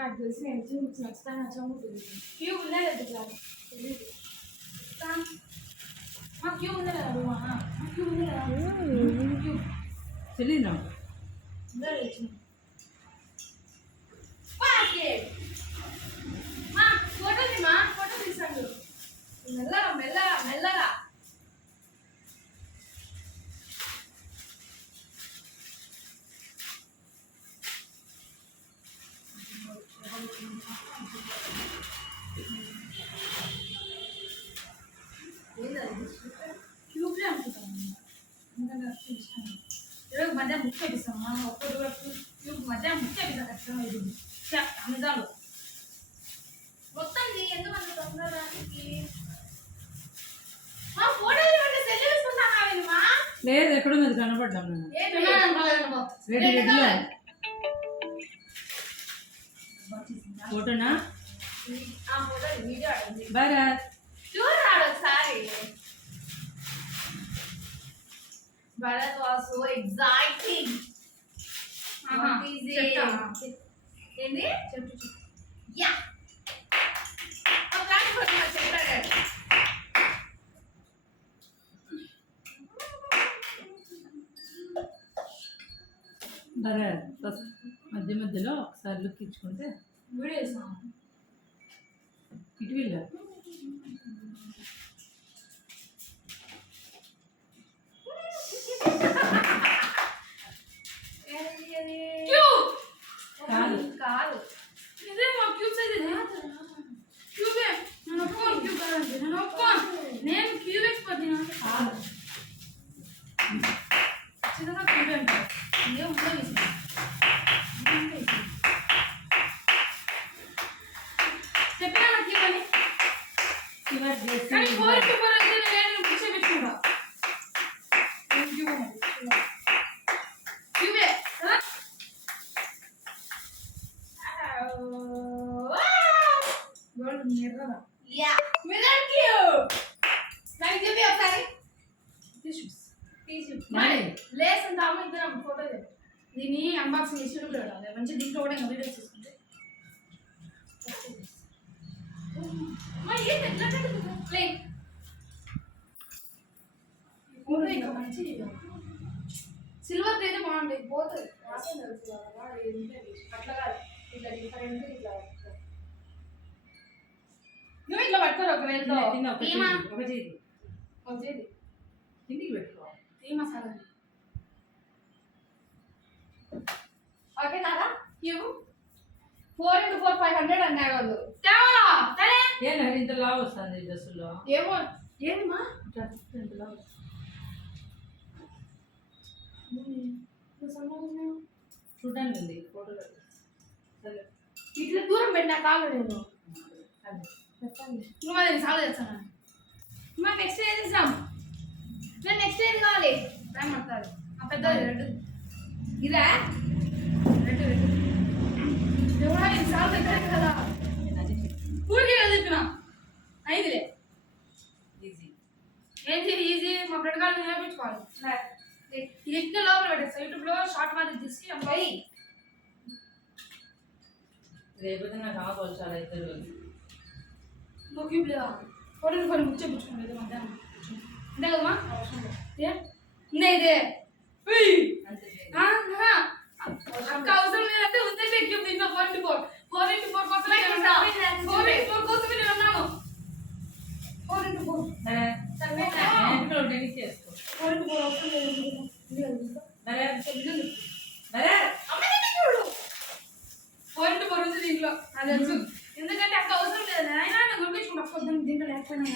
నాకు తెలిసి నేను చూపించి నచ్చుతాను నచ్చముతుంది క్యూ ఉండలేదు ఇట్లా తెలియదు మా క్యూ ఉంది కదా రూమా మా క్యూ ఉంది కదా క్యూ తెలియదు మా ఫోటో తీసాడు మెల్లగా మెల్లగా మెల్లగా క్యూబ్లే అనుకుంటాను ఈరోజు మధ్యాహ్నం బుక్ చేపిస్తామా ఒక్కటి క్యూబ్ మధ్యాహ్నం బుక్ చేపిస్తాను ఖచ్చితంగా ఇది అమెజాన్లో మొత్తం ఎందుకంటే తొందరడానికి మా ఫోటోలు సెల్ తీసుకుంటామా లేదు ఎక్కడున్నది కనపడ్డాం ఫోటోనా వీడియో భరత్ చూడాడు ఒకసారి భరత్ వాస్ సో ఎగ్జైటింగ్ ఏంది చెప్పు యా చెప్పాడు భరత్ ఫస్ట్ మధ్య మధ్యలో ఒకసారి లుక్ ఇచ్చుకుంటే వీడియో వేసాం ఇటు వెళ్ళా కాదు కాదు ఇదే మా క్యూబ్ సైజ్ క్యూబే నేను ఒప్పుకోను క్యూబ్ కాదండి నేను ఒప్పుకోను నేను క్యూబ్ ఎక్స్పర్ట్ నేను కాదు ఖచ్చితంగా క్యూబే అంటారు ఏం ఉండదు చెప్పినా నా క్యూబ్ అని కానీ 4x4 అయితే నేను పిచ్చే పెట్టుకుంటా క్యూబే mirror. Yeah, mirror cube. Now give me a sorry. Tissues. Mane. Less and down with them photo. దీని అన్బాక్సింగ్ చేసి చూడాలి మంచి దీంట్లో కూడా వీడియోస్ తీసుకుంటే మరి ఏంటి ఎట్లా ప్లే ఫోటో ఇంకా మంచి సిల్వర్ అయితే బాగుంటుంది పోతుంది వాసన తెలుసు అట్లా కాదు ఇట్లా డిఫరెంట్ ఇట్లా నువ్వు ఇట్లా పట్టుకోరు ఒక వేలతో వచ్చేది కిందికి పెట్టుకో ఈ మసాలా ఓకే తారా ఇవ్వు 4x4 500 అన్నాడు వాళ్ళు ఏనా ఇంత లావు వస్తుంది డ్రెస్సులో ఏమో ఏందమ్మా డ్రెస్ ఇంత లావు చూడండి ఉంది ఫోటోలో సరే ఇట్లా దూరం పెట్టినా కాదు నేను నువ్వు అది సాగు చేస్తాను మా నెక్స్ట్ ఏది ఇస్తాం నేను నెక్స్ట్ ఏది కావాలి టైం పడుతుంది ఆ పెద్దది రెడ్ ఇదా రెడ్ ఎవడా నేను సాగు దగ్గర కదా ఊరికే కదా చెప్పిన ఐదులే ఈజీ ఏంటి ఈజీ మా ఫ్రెండ్ గారు నేర్పించుకోవాలి ఇట్లా లోపల పెట్టేస్తా యూట్యూబ్లో షార్ట్ మాదిరి తీసి అమ్మాయి రేపొద్దు నాకు ఆపోల్చాలి ఇద్దరు క్యూబ్ లేదా ఫోటోలు కొన్ని బుక్ చేయించుకోండి మధ్యాహ్నం అంతే కదమ్మా ఇదే అక్క అవసరం లేదంటే ఉందంటే క్యూబ్ దీంట్లో 4x4 కోసమే కోసమే నేను ఉన్నాను 4x4 టెన్నిస్ చేసుకో 4x4 అవసరం లేదు ఉంది దీంట్లో అది తెలుసు ఎందుకంటే అక్క అవసరం లేదు అయినా నేను గుర్తించుకుంటా పొద్దున్న దీంట్లో లేకపోయినా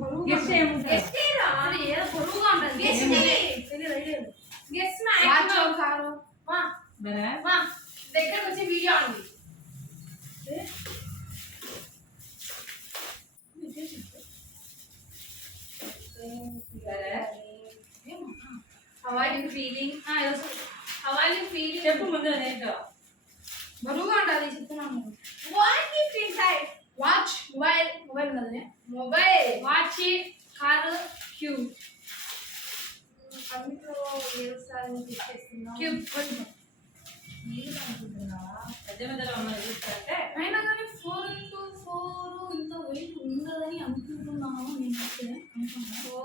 బరువుగా ఉంటుంది దగ్గరకు వచ్చి వీడియో అండి How are you feeling? How are you feeling? చెప్పు ముందు నేర్చుకో బరువుగా ఉంటుంది చెప్తున్నాను what keep inside watch mobile కదా మొబైల్ వాచ్ కారు క్యూ అన్నిట్లో నీళ్ళు అనుకుంటున్నావా? మధ్య మధ్యలో ఉన్నది చూస్తుంటే అయినా కానీ 4x4 ఇంత వెయిట్ ఉండదని అనుకుంటున్నాను నేనైతే.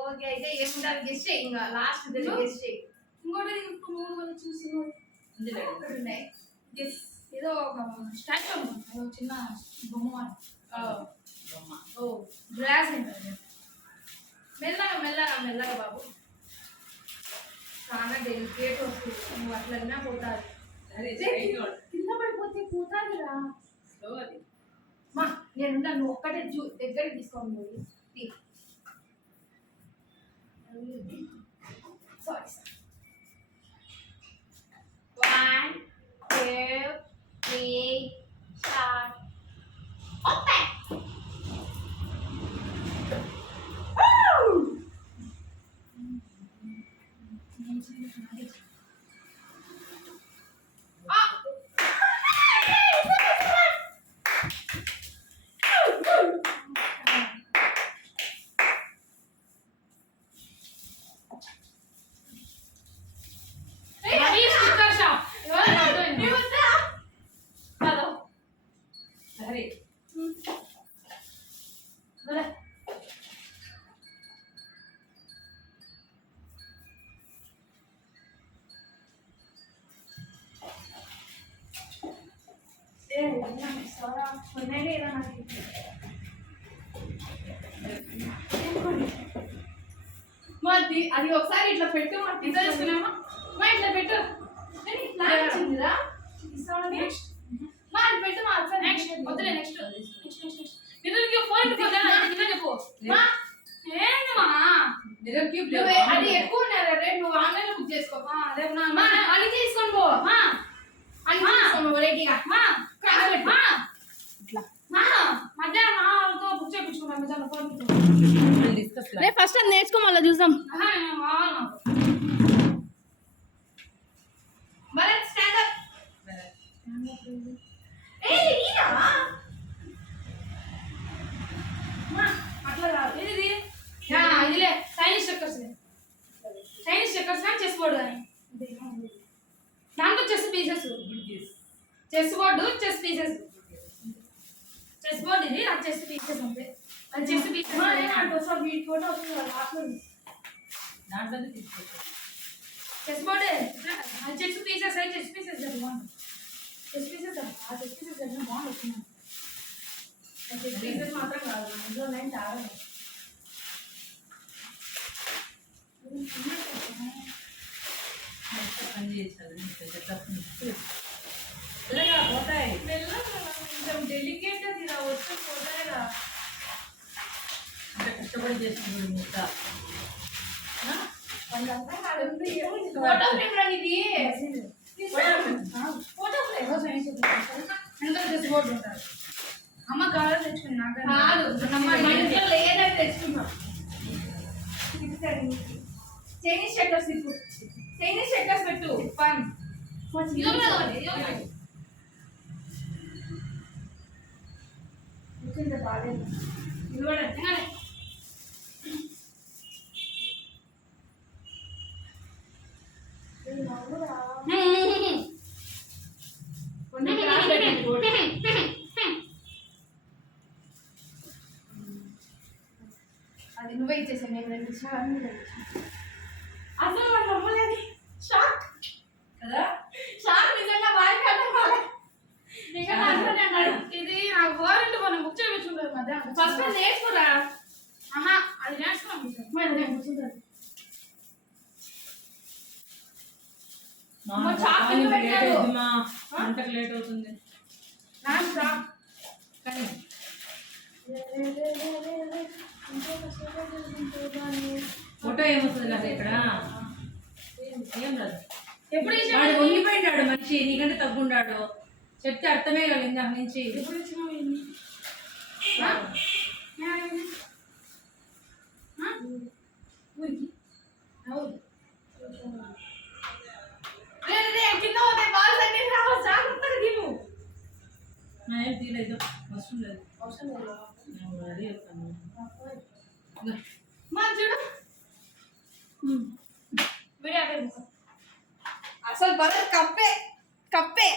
ఓకే అయితే ఏముంటారు గెస్ట్ చేయి, ఇంకా లాస్ట్ గెస్ట్ చేయి. ఇంకోటి ఇప్పుడు 3 వేలు చూస్తున్నాడు. అందులో అక్కడ ఉన్నాయి గెస్. ఏదో ఒక స్టాచ్యూ ఉంటుంది, ఏదో చిన్న బొమ్మ. బొమ్మ. ఓ గ్లాస్ ఏంటంటే మెల్లగా మెల్లగా మెల్లగా బాబు, చాలా డెలికేట్ వస్తుంది. నువ్వు అట్లన్నా పోతాది. అరే సైడ్ నోట్ కింద పడిపోతే పోతాదిరా. స్లో అది. మా నేను నువ్వు ఒక్కటే దగ్గరికి తీసుకోండి పోయి సారీ సార్. 1 2 3 స్టార్ట్. ఓపెన్. సరే అది ఒకసారి ఇట్లా పెట్టు, ఇట్లా తీసుకున్నామా మా ఇట్లా పెట్టు. ప్లాన్ వచ్చిందిరా. నెక్స్ట్ మా అది పెట్టు, మా నెక్స్ట్ వద్దులే. నెక్స్ట్ నెక్స్ట్ నెక్స్ట్ నెక్స్ట్ నిరుకి ఫోన్ చెప్పు. మా ఏంది మా మిర్రర్ క్యూబ్ అది ఎక్కువ ఉన్నారా రేట్? నువ్వు ఆన్లైన్ బుక్ చేసుకో. రేపు మా అది తీసుకొని పో. అది తీసుకొని వెరైటీగా ఇట్లా మధ్యాహ్నం మా వాళ్ళతో బుక్ చేయించుకున్నాను. మధ్యాహ్నం ఫోన్ డిస్కస్ రేపు ఫస్ట్ అది నేర్చుకో, మళ్ళీ చూద్దాం. Bharat stand up. అట్లా కాదు, ఇది ఇదిలే చైనీస్ చెక్కర్స్. చైనీస్ చెక్కర్స్ కానీ చెస్ బోర్డు కానీ దాంట్లో chess pieces. Chess board chess pieces. Chess board ఇది, నాకు చెస్ పీసెస్ అంతే. అది చెస్ పీసెస్ అంటే వీటి ఫోటో వస్తుంది లాస్ట్లో. దాంట్లో తీసుకొచ్చాను. చెస్ బోర్డు అది చెస్ పీసెస్ అయితే చెస్ పీసెస్ బాగుంది. చెస్ పీసెస్ ఆ చెస్ పీసెస్ దగ్గర బాగుంది. చెస్ పీసెస్ మాత్రం కాదు, ఇందులో నేను చాలా పని చేశారు. పోతాయి కొంచెం డెలికేట్ అది వచ్చి పోతాయిరా. అంటే కష్టపడి చేస్తున్నాడు మిగతా ఫోటో ఫ్రేమ్ రా ఇది. ఫోటో ఫ్రేమ్ ఎంత చెస్ బోర్డు ఉంటారు. అమ్మ కావాలి తెచ్చుకున్నా కాదు, మా ఇంట్లో లేదని తెచ్చుకున్నా. చైనీస్ చెక్కర్స్ ఇప్పుడు చైనీస్ చెక్కర్స్ పెట్టు. ఫన్ బాగాలేదు అది నువ్వే ఇచ్చేసాను. నేను రెండు అసలు వాడు నమ్మలేదు. షాక్ కదా. షాక్ నిజంగా వారికి అర్థం కాలేదు. ఇంకా హస్బెండ్ అన్నాడు ఇది నాకు వారెంట్ మనం బుక్ చేయించుకుంటారు మధ్యాహ్నం. ఫస్ట్ నేర్చుకోరా. ఆహా అది నేర్చుకున్నాం. నేను కూర్చుంటాను. అంతకు లేట్ అవుతుంది. కానీ ఫోటో ఏమొస్తుంది కదా ఇక్కడ ఏం రాదు. ఎప్పుడు వాడు వంగిపోయినాడు మనిషి, నీకంటే తగ్గుండాడు. చెప్తే అర్థమే కాదు ఇందాక నుంచి. ఎప్పుడు ఇచ్చినావు కింద పోతే బాల్స్ అన్ని రావు. జాగ్రత్తగా తిను. ఏం తీయలేదు, అవసరం లేదు. అవసరం లేదు. అది చెప్తాను. మా చూడు వీడియో అసలు భరత్ కప్పే కప్పే